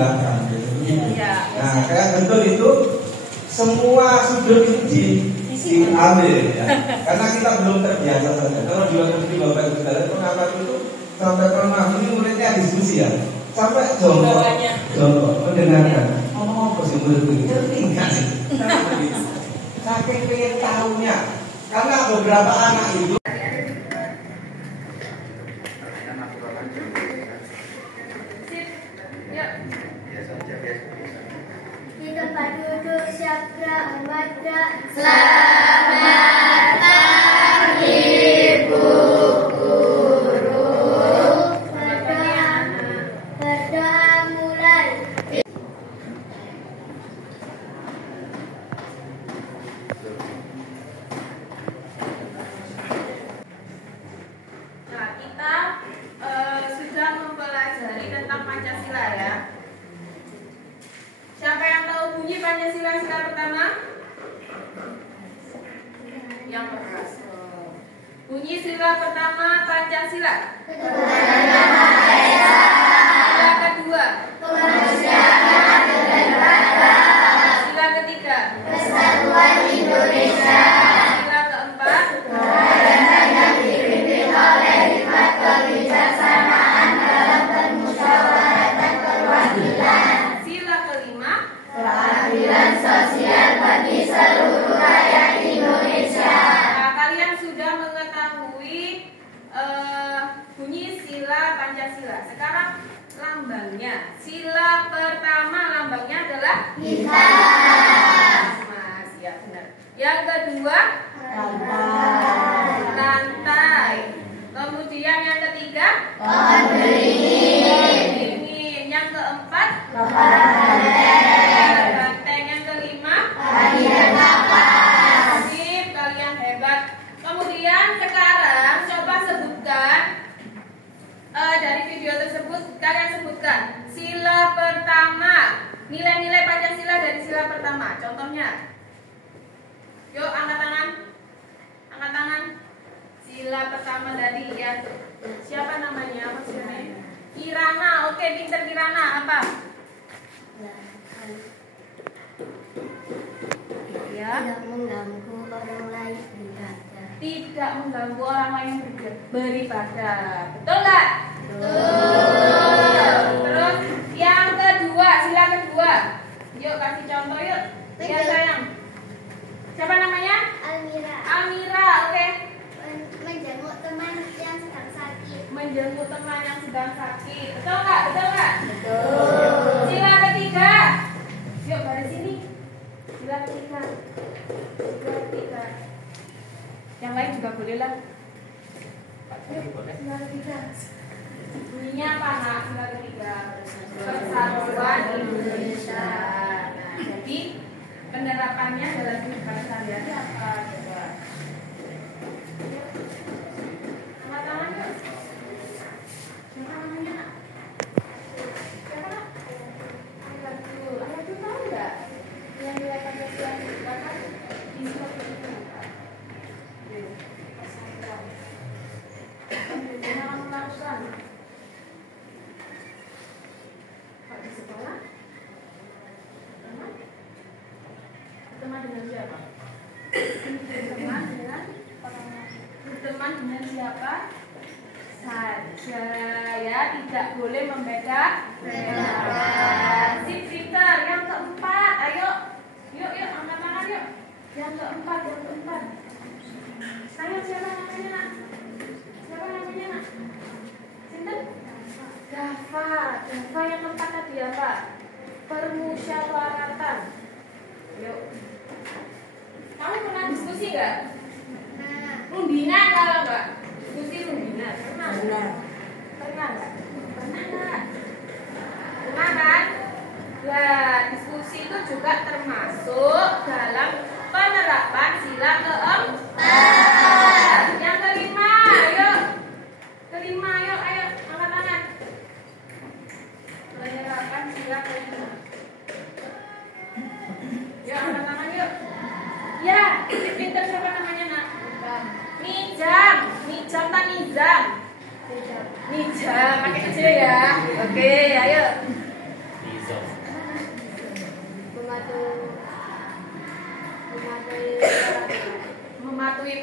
belakang gitu. Ya. Nah, kayak bentuk itu semua sudut itu diambil ya. Karena kita belum terbiasa saja. Kalau di luar negeri Bapak Ibu sekalian pengamat itu sampai pernah ini muridnya diskusi ya. Sampai jongkok mendengarkan. Ngomong apa sih murid itu? Ngerti nggak sih? Saking pengen tahunya. Karena beberapa anak itu di tempat duduk syakra madra. Selamat pagi Bu Guru. Berdoa mulai. Nah, kita sudah mempelajari tentang Pancasila ya. Siapa yang tahu bunyi Pancasila sila pertama? Yang keras. Bunyi sila pertama Pancasila. Sila kedua. Sila ketiga. Kesatuan Indonesia. Sila keempat. Oleh hikmat kebijaksanaan dalam permusyawaratan perwakilan. Sila kelima. Keadilan sosial bagi seluruh rakyat Indonesia. Nah, kalian sudah mengetahui bunyi sila Pancasila. Sekarang lambangnya. Sila pertama lambangnya adalah Bintang. Mas, ya benar. Yang kedua lantai. Kemudian yang ketiga Pohon beringin. Yang keempat banteng. Yang kelima sip, kalian hebat. Kemudian sekarang coba sebutkan dari video tersebut, kalian sebutkan sila pertama, nilai-nilai Pancasila dari sila pertama. Contohnya, yuk angkat tangan, angkat tangan. Sila pertama tadi ya. Siapa namanya? Apa sih namanya? Kirana. Oke, pinter Kirana. Apa? Ya. Tidak mengganggu orang lain beribadah. Tidak mengganggu orang lain beribadah. Betul nggak? Terus yang kedua, sila kedua. Yuk kasih contoh yuk. Ya sayang. Siapa namanya? Almira. Amira. Oke. Menjenguk teman yang sedang sakit. Menjenguk teman yang sedang sakit. Betul nggak? Betul nggak? Betul. Sila ketiga. Yuk dari sini. Sila ketiga. Sila ketiga. Yang lain juga boleh lah. Sila ketiga. Bunyinya apa nak? Sila ketiga. Persatuan Indonesia. Nah, jadi penerapannya dalam kehidupan sehari-hari apa? Coba. Angkat tangan yuk. Siapa namanya nak? Siapa nak? Ayah tuh tahu nggak? Yang nilai Pancasila dikatakan di surat itu. Persatuan. Jangan melarang. Pak di sekolah? Teman? Teman dengan siapa? Berteman dengan berteman dengan siapa saja ya, tidak boleh membedakan. Sip, pinter. Yang keempat, ayo, yuk angkat tangan yuk. Yang keempat. Sayang, siapa namanya nak? Siapa namanya nak? Sinten? Dava yang keempat tadi apa? Permusyawaratan. Yuk. Kamu pernah diskusi nggak? Rundingan kalau nggak? Diskusi rundingan. Pernah nggak? Pernah nggak? Pernah kan? Nah, diskusi itu juga termasuk dalam penerapan sila keempat. Yang kelima, ayo. Ayo angkat tangan. Penerapan sila kelima. Yuk angkat tangan yuk. Ya, pinter siapa namanya nak? Nijam kan Nijam pakai kecil ya. Oke, ayo.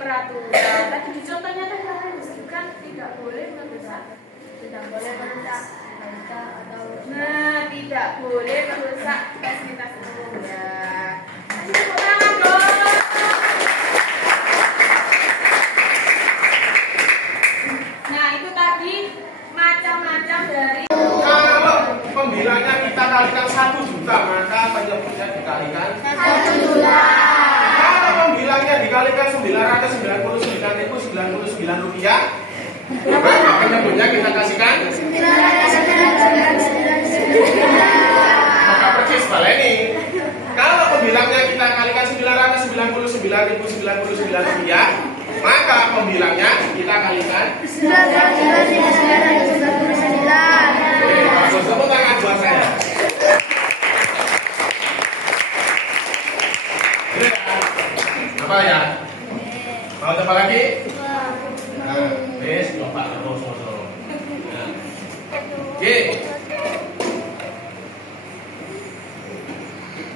peraturan. Tadi di contohnya harus kan tidak boleh merusak. Tidak boleh merusak harta atau Nah, tidak boleh merusak fasilitas umum ya. Kasih tepuk tangan dong. Nah, itu tadi macam-macam dari. Kalau pembilangnya kita kalikan 1 juta, maka penyebutnya dikalikan 1 juta. Kalau pembilangnya dikalikan 999.099 rupiah, maka penyebutnya kita kasihkan maka persis baleni. Kalau pembilangnya kita kalikan 999.099 rupiah, maka pembilangnya kita kalikan 999.099. Oke, tepuk tangan buat saya. Apa ya? Mau coba lagi? Nah, wes coba terus. Nah. Oke.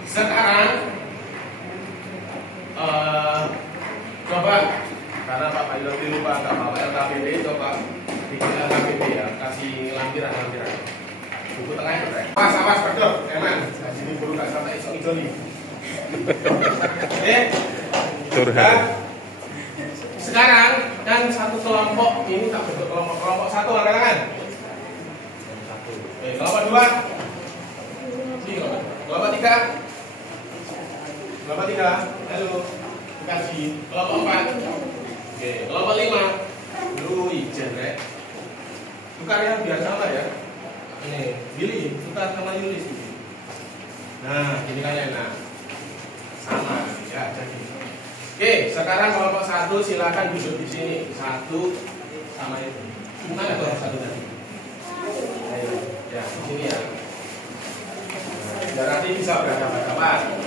Sekarang coba karena Pak Pilot lupa nggak apa LKPD, coba bikin LKPD ya, kasih lampiran. Buku tengahnya berapa? Awas betul, eman. Nah, sini buru nggak sampai isok ijoli. Curhat. Sekarang kan satu kelompok ini tak bentuk kelompok satu angkat. Kelompok 2. Kelompok 3. Kelompok 3. Halo. Kasih. Kelompok 4. Oke, kelompok 5. Lu ijen rek. Tukar ya biar sama ya. Ini, Billy, tukar sama Yulis. Nah, ini kalian nah. Sama ya, jadi. Oke, sekarang kelompok 1 silakan duduk di sini. 1 sama itu. Mana kelompok 1 tadi? Ayo, ya, di sini ya. Berarti bisa berhadapan-hadapan.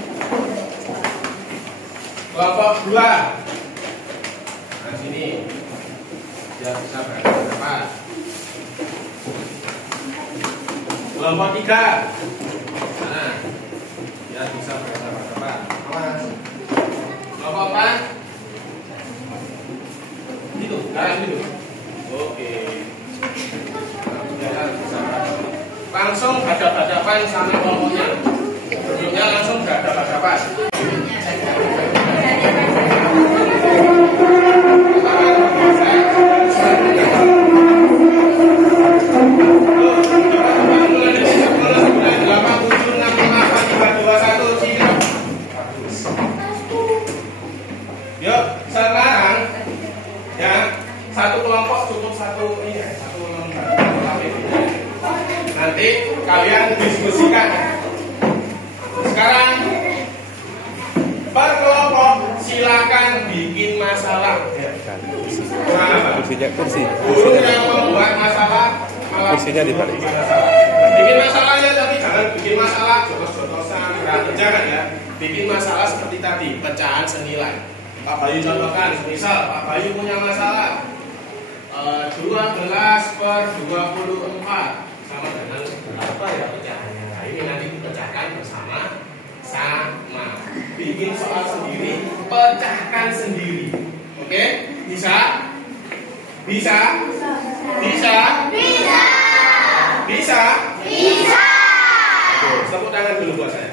Kelompok 2. Nah, sini. Ya, bisa berhadapan-hadapan. Kelompok 3. Nah, ya bisa berhadapan-hadapan. Awas. Kelompok 4. Gitu, jalan gitu. Oke. Jalan bisa. Langsung hadap-hadapan sama kelompoknya. Duduknya langsung hadap-hadapan. Yuk, sekarang ya satu kelompok cukup satu ini ya, satu lembar. Nanti kalian diskusikan. Sekarang per kelompok silakan bikin masalah. Guru yang membuat masalah malah kursinya dibalik. Bikin masalahnya tapi jangan bikin masalah jotos-jotosan, jangan ya. Bikin masalah seperti tadi, pecahan senilai. Pak Bayu contohkan, misal Pak Bayu punya masalah 12/24 sama dengan berapa ya pecahannya. Nah, ini nanti dipecahkan bersama-sama. Bikin soal sendiri, pecahkan sendiri. Oke? Bisa? Bisa? Bisa? Bisa? Bisa? Bisa? Oke, tepuk tangan dulu buat saya.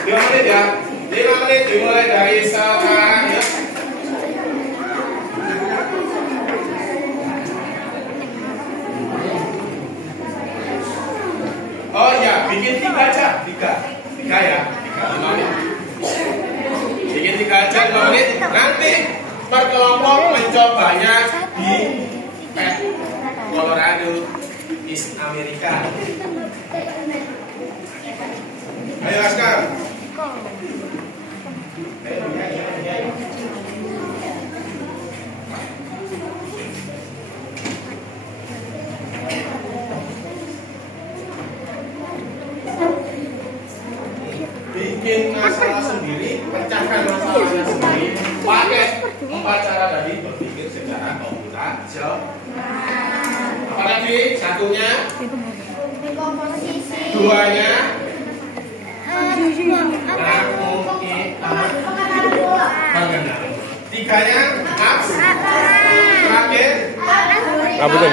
5 menit ya. 5 menit dimulai dari sekarang ya. Oh ya, bikin 3 aja. 3 ya. 5 menit. Bikin 3 aja 5 menit. Nanti per kelompok mencobanya di Colorado, East Amerika. Ayo Askar. Bikin masalah sendiri, pecahkan masalahnya sendiri, pakai 4 cara tadi berpikir secara komputasi. Apa lagi? Satunya, duanya, Pangenan. Tiganya nafsu. Terakhir betul.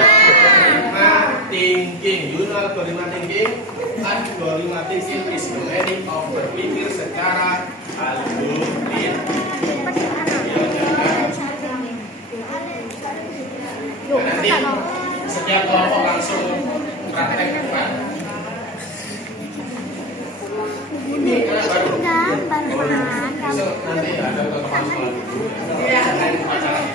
thinking. You know algoritma thinking? Algoritma thinking is the method of berpikir secara algoritma. Nanti setiap kelompok langsung praktek depan. Ini kan baru. Besok nanti ada ke kepala sekolah dulu. Ya, nanti pacaran.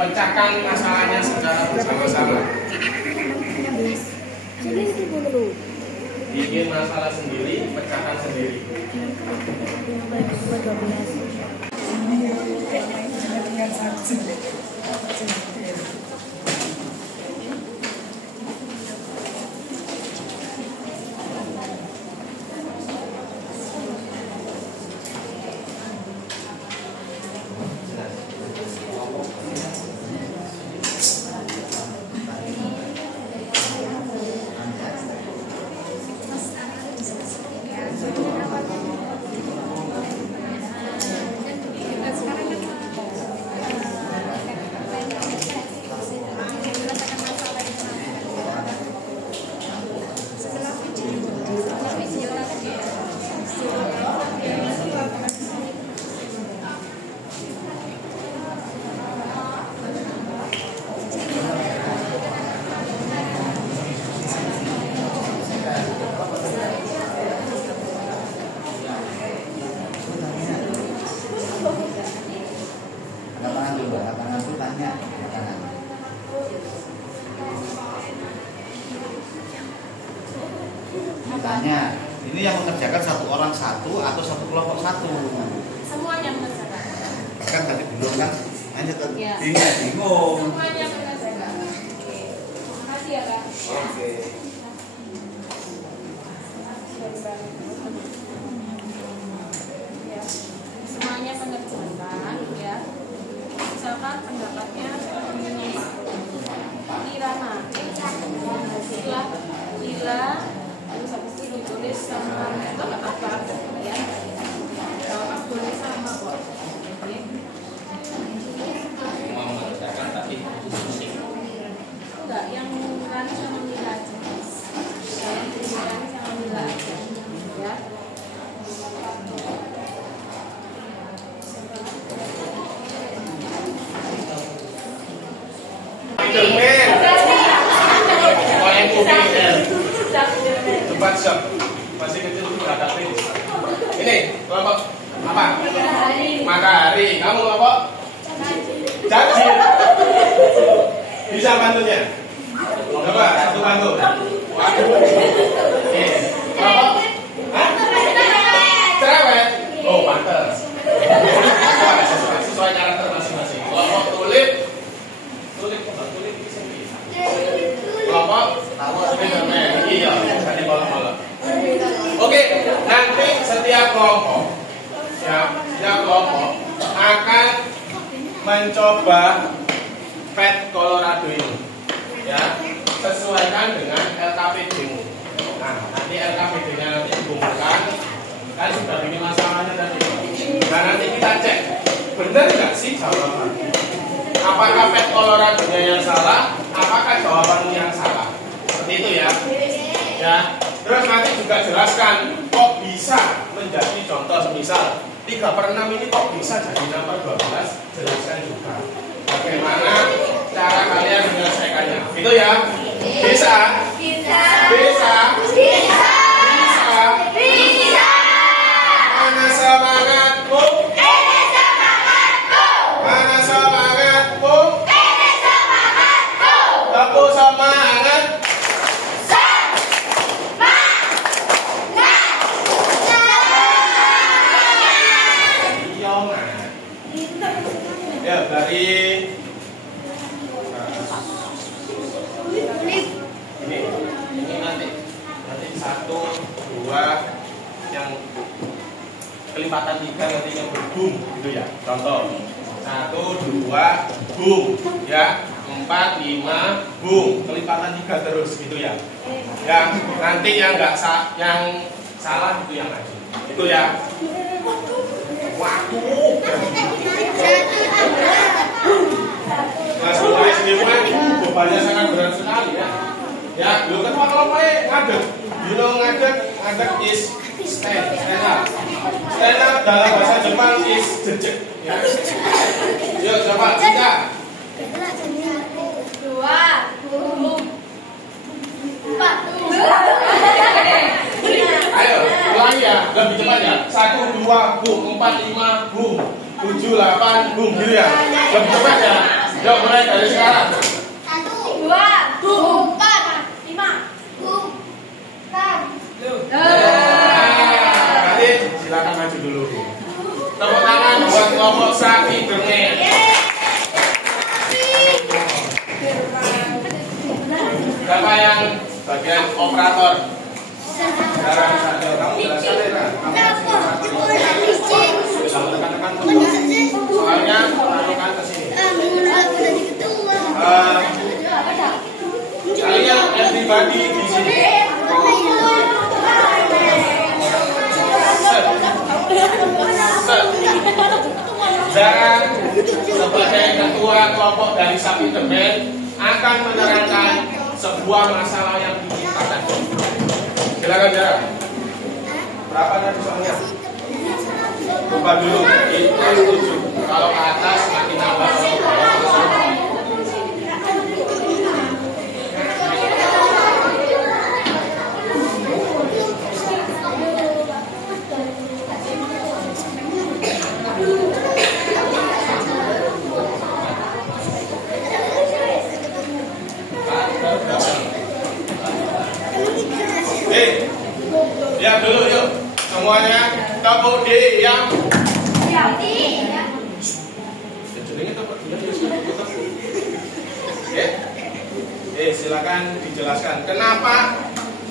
Pecahkan masalahnya secara bersama-sama. Bikin masalah sendiri, pecahkan sendiri. Tanya, ini yang mengerjakan satu orang satu atau satu kelompok satu? Semuanya mengerjakan. Kan tadi belum kan? Hanya Ya. bingung. Semuanya mengerjakan. Oke. Makasih ya, Kak. Oke. Ya. Semuanya mengerjakan ya. Misalkan pendapatnya Kirana. Setelah Lila terus habis itu ditulis sama itu nggak apa ya. Kalau boleh sama kok. Oke. Mau mengerjakan tapi Enggak, yang Rani sama Lila aja. Yang Rani sama Lila aja. Ya. cepat siap. Masih kecil sudah ada finish. Ini kelompok apa? Matahari. Kamu kelompok? Cacing. Bisa bantunya? Coba satu bantu. Waduh. Oke. Kelompok? Hah? Cerewet. Oh, pantas. Sesuai karakter masing-masing. Kelompok tulip. Tulip sendiri. Kelompok Spiderman. Iya, tadi malam-malam. Oke, nanti setiap kelompok akan mencoba pet Colorado ini, ya, sesuaikan dengan LKPD-mu. Nah, nanti LKPD-nya nanti dikumpulkan, kan sudah bikin masalahnya tadi. Nah, nanti kita cek, benar nggak sih jawabannya? Apakah pet Colorado-nya yang salah? Apakah jawabanmu yang salah? Seperti itu ya. Ya. Terus nanti juga jelaskan kok bisa menjadi contoh, semisal 3/6 ini kok bisa jadi 6/12. Jelaskan juga bagaimana cara kalian menyelesaikannya. Itu ya. Bisa? Bisa. Bisa. Bisa. Bisa. Bisa. Mana semangatmu? Ini semangatku. Mana semangatmu? Ini semangatku. Aku semangat. Ya, dari ini nanti 1, 2 yang kelipatan 3 nantinya berboom gitu ya. Contoh 1, 2 boom ya, 4, 4, 5, boom, kelipatan 3 terus gitu ya. Ya, nanti yang yang salah itu yang maju. Itu ya. Waduh. Mas mulai semua bebannya sangat berat sekali ya. Ya, dulu kan kelompoknya ngadeg. You know ngadeg is stand up. Stand up dalam bahasa Jepang is jejek. Ya. Yuk coba kita. 2, 4. Ayo, ulangi ya, lebih cepat ya. 1, 2, boom, 4, 5, boom, 7, 8, boom, gitu ya. Lebih cepat ya. Yuk mulai dari sekarang. 1, 2, boom, 4, 5, boom, 6. Nanti silakan maju dulu. Tepuk tangan buat kelompok sapi bermain. Siapa yang bagian operator? Sekarang kamu jelaskan ya. Kamu tekan-tekan soalnya tekan ke sini. Kalian everybody di sini. Zara sebagai ketua kelompok dari Sapi Demen akan menerangkan sebuah masalah yang diciptakan. Silakan Zara. Berapa tadi soalnya? Lupa dulu. Itu 7. Kalau ke atas makin nambah. Lihat dulu yuk semuanya tepuk diam. Silakan dijelaskan kenapa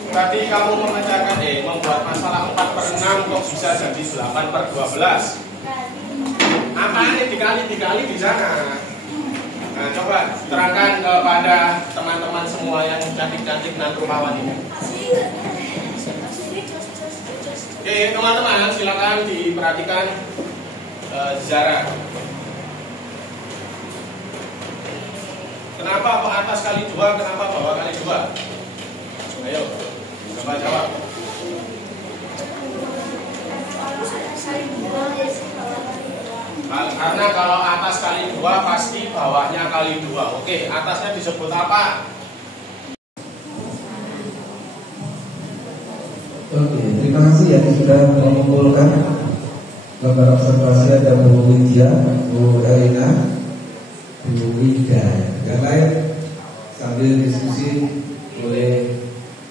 tadi kamu memecahkan membuat masalah 4/6 kok bisa jadi 8/12. Apa ini dikali di sana? Nah, coba terangkan kepada teman-teman semua yang cantik-cantik dan rupawan ini. Oke, teman-teman, silakan diperhatikan Zara. Kenapa pengatas kali 2? Kenapa bawah kali 2? Ayo, coba jawab. Karena kalau atas kali 2 pasti bawahnya kali 2. Oke, atasnya disebut apa? Oke, terima kasih ya sudah mengumpulkan gambar observasi. Ada Bu Widya, Bu Elina, Bu Wida. Yang lain sambil diskusi boleh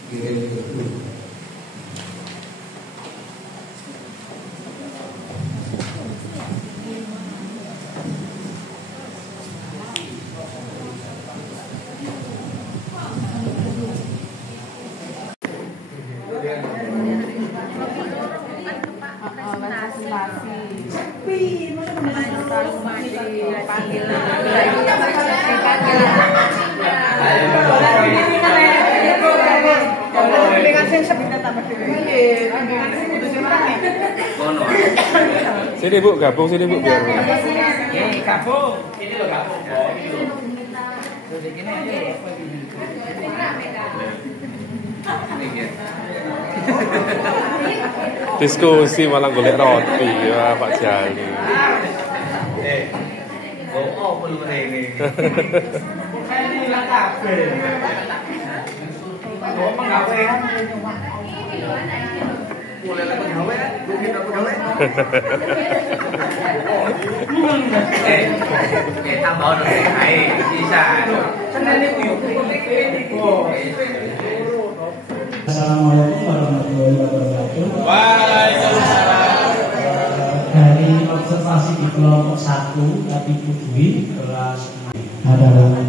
kirim ke grup. Sini Bu, gabung sini Bu biar. Ini gabung. Ini loh gabung. Diskusi malah golek roti ya Pak Jali. Oh, belum ini. Ini lah kafe. Oh, penggawe. Boleh lah penggawe, mungkin aku gawe. Tambah ono ae bisa. Senene ku yo. Assalamualaikum warahmatullahi wabarakatuh. Waalaikumsalam. Dari observasi di kelompok 1 tadi Dwi kelas 6 adalah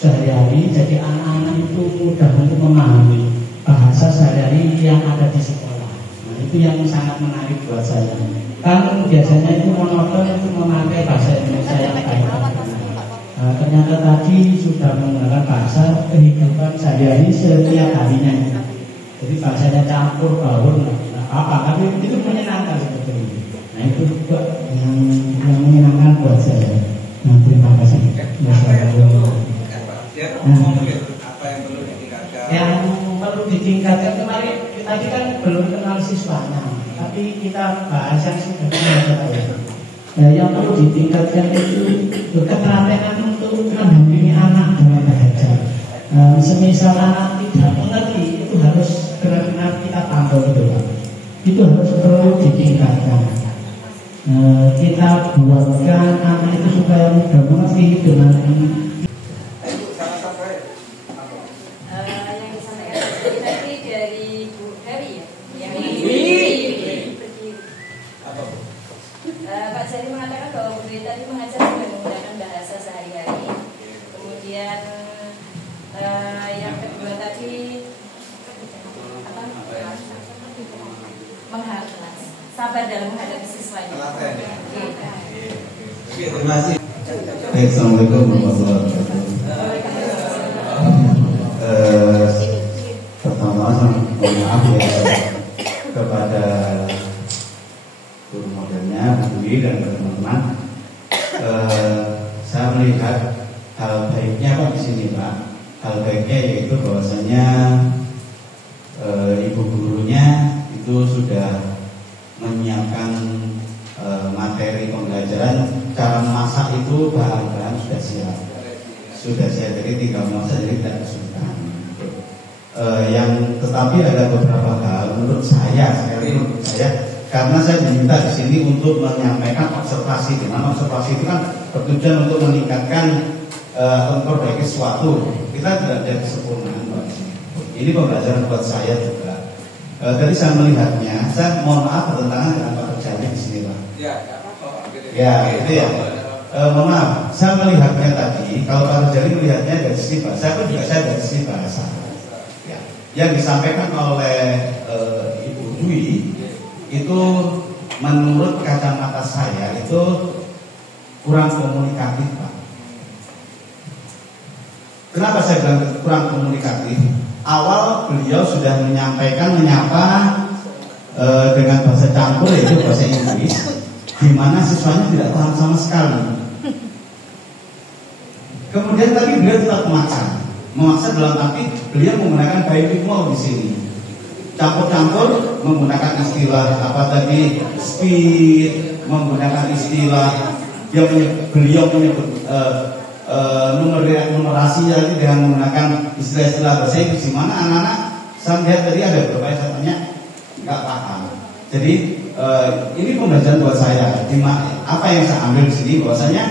sehari-hari, jadi anak-anak itu mudah untuk memahami bahasa sehari-hari yang ada di sekolah. Nah, itu yang sangat menarik buat saya. Kan biasanya itu monoton itu memakai bahasa Indonesia yang baik. ternyata tadi sudah menggunakan bahasa kehidupan sehari-hari setiap harinya. Jadi bahasanya campur baur, nah, apa? Tapi itu menyenangkan sebetulnya. Nah itu juga yang menyenangkan buat saya. Nah, terima kasih. Apa yang perlu ditingkatkan? Yang perlu ditingkatkan kemarin tadi kan belum kenal siswanya, tapi kita bahas yang sudah kenal. Yang perlu ditingkatkan itu keterampilan untuk mendampingi anak dalam belajar. Semisal anak tidak mengerti, itu harus benar-benar kita pantau gitu, Pak. Itu harus perlu ditingkatkan. Kita buatkan anak itu supaya mudah mengerti dengan yang disampaikan tadi dari Bu Heri ya, yang Pak Jari mengatakan bahwa Bu Heri tadi mengajar dengan menggunakan bahasa sehari-hari. Kemudian yang kedua tadi sabar dalam menghadapi siswanya. Terima kasih. Assalamualaikum warahmatullahi wabarakatuh. Pertama saya mohon maaf ya kepada guru modelnya, Bu Dwi dan teman-teman. Saya melihat hal baiknya Pak di sini Pak. Hal baiknya yaitu bahwasanya ibu gurunya itu sudah menyiapkan materi pembelajaran. Cara memasak itu bahan-bahan sudah siap, jadi tinggal memasak, jadi tidak kesulitan. Yang tetapi ada beberapa hal menurut saya karena saya diminta di sini untuk menyampaikan observasi. Dimana observasi itu kan bertujuan untuk meningkatkan memperbaiki sesuatu. Kita tidak ada kesempurnaan. Ini pembelajaran buat saya juga. Tadi saya melihatnya, saya mohon maaf bertentangan dengan Pak Kerjanya di sini Pak. Ya, itu ya. Mohon maaf, saya melihatnya tadi. Kalau Pak Kerjanya melihatnya dari sisi bahasa, aku juga saya dari sisi bahasa. Ya. Yang disampaikan oleh Ibu Dwi itu menurut kacamata saya itu kurang komunikatif Pak. Kenapa saya bilang kurang komunikatif? Awal beliau sudah menyapa dengan bahasa campur yaitu bahasa Inggris, di mana siswanya tidak paham sama sekali. Kemudian tapi beliau tetap memaksa dalam arti beliau menggunakan bilingual di sini, campur-campur menggunakan istilah apa tadi speed, menggunakan istilah yang beliau menyebut numerasi lagi dengan menggunakan istilah-istilah bahasa Inggris, di mana anak-anak saya lihat tadi ada beberapa yang saya tanya nggak paham. Jadi ini pembelajaran buat saya. Apa yang saya ambil di sini bahwasanya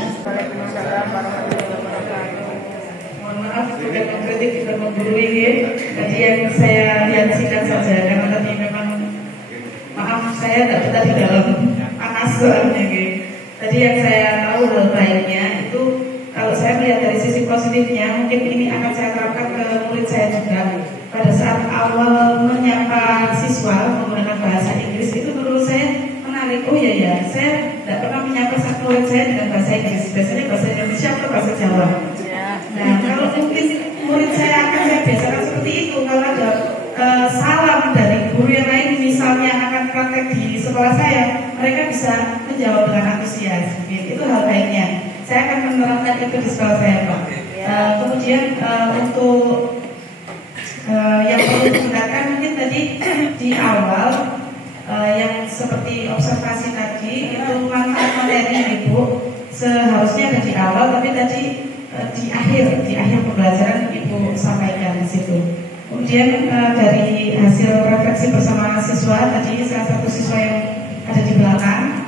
mohon maaf bukan mengkritik bukan menggurui ya. Tadi yang saya lihat singkat saja karena tadi memang maaf saya tidak betah di dalam panas soalnya gitu. Tadi yang saya tahu hal baiknya itu kalau saya melihat dari sisi positifnya, mungkin ini akan saya terapkan ke murid saya juga. Pada saat awal menyapa siswa menggunakan bahasa Inggris itu menurut saya menarik. Oh iya ya, saya tidak pernah menyapa murid saya dengan bahasa Inggris. Biasanya bahasa Indonesia atau bahasa Jawa. Nah, kalau mungkin murid saya akan saya biasakan seperti itu. Kalau ada salam dari guru yang lain misalnya akan praktek di sekolah saya, mereka bisa menjawab dengan antusias. Itu hal baiknya. Saya akan menerapkan itu di sekolah saya Pak. Kemudian untuk yang perlu ditingkatkan mungkin tadi di awal yang seperti observasi tadi itu manfaat materi Ibu seharusnya ada di awal, tapi tadi di akhir pembelajaran Ibu sampaikan di situ. Kemudian dari hasil refleksi bersama siswa tadi salah satu siswa yang ada di belakang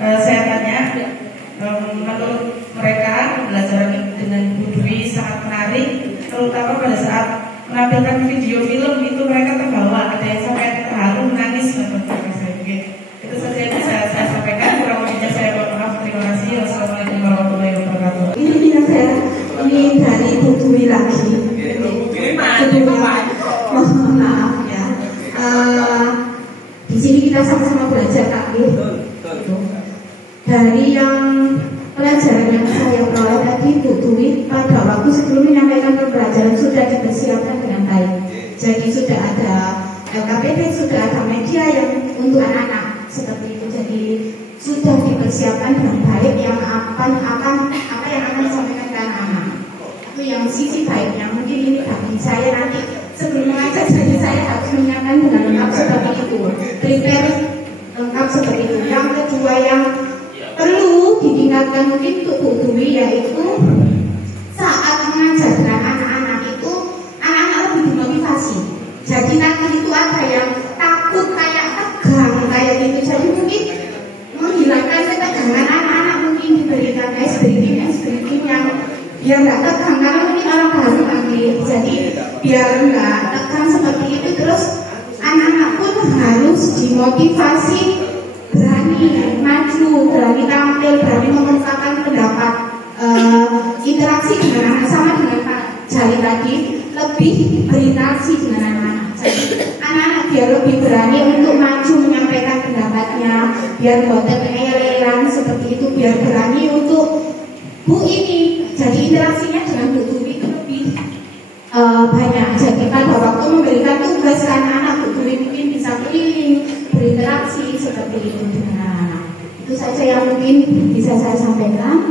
saya tanya. Menurut mereka pembelajaran dengan Bu Dwi sangat menarik, terutama pada saat menampilkan video film itu mereka terbawa, ada yang sampai terharu menangis itu saja yang bisa saya sampaikan. Kurang lebihnya saya mohon maaf. Terima kasih. Wassalamualaikum warahmatullahi wabarakatuh. Ini saya ini dari Bu Dwi lagi. Mohon maaf ya. Di sini kita sama-sama belajar Kak. Dari yang pelajaran yang saya peroleh tadi Bu Dwi sebelum menyampaikan pembelajaran sudah dipersiapkan dengan baik. Jadi sudah ada LKPP, sudah ada media yang untuk anak-anak seperti itu. Jadi sudah dipersiapkan dengan baik yang apa yang akan disampaikan ke anak-anak. Itu yang sisi baiknya. Mungkin ini bagi saya nanti sebelum mengajar, jadi saya harus menyiapkan dengan lengkap seperti itu. Prepare lengkap seperti itu. Yang kedua yang perlu ditingkatkan mungkin untuk Bu Dwi, yaitu saat mengajar dengan anak-anak itu anak-anak lebih dimotivasi. Jadi nanti itu ada yang takut kayak tegang kayak gitu. Jadi mungkin menghilangkan ketegangan anak-anak, mungkin diberikan ice breathing yang biar nggak tegang karena mungkin orang baru nanti. Jadi biar nggak tegang seperti itu, terus anak-anak pun harus dimotivasi berani maju, berani tampil, berani mengungkapkan pendapat, interaksi dengan anak sama dengan Pak Jali tadi, lebih berinteraksi dengan anak-anak. Jadi anak-anak biar lebih berani untuk maju menyampaikan pendapatnya, biar boten eleran seperti itu, biar berani untuk Bu ini. Jadi interaksinya dengan Bu Dwi itu lebih banyak. Jadi pada waktu memberikan tugas ke anak-anak, Bu Dwi mungkin bisa keliling, berinteraksi seperti itu dengan anak-anak. Itu saja yang mungkin bisa saya sampaikan.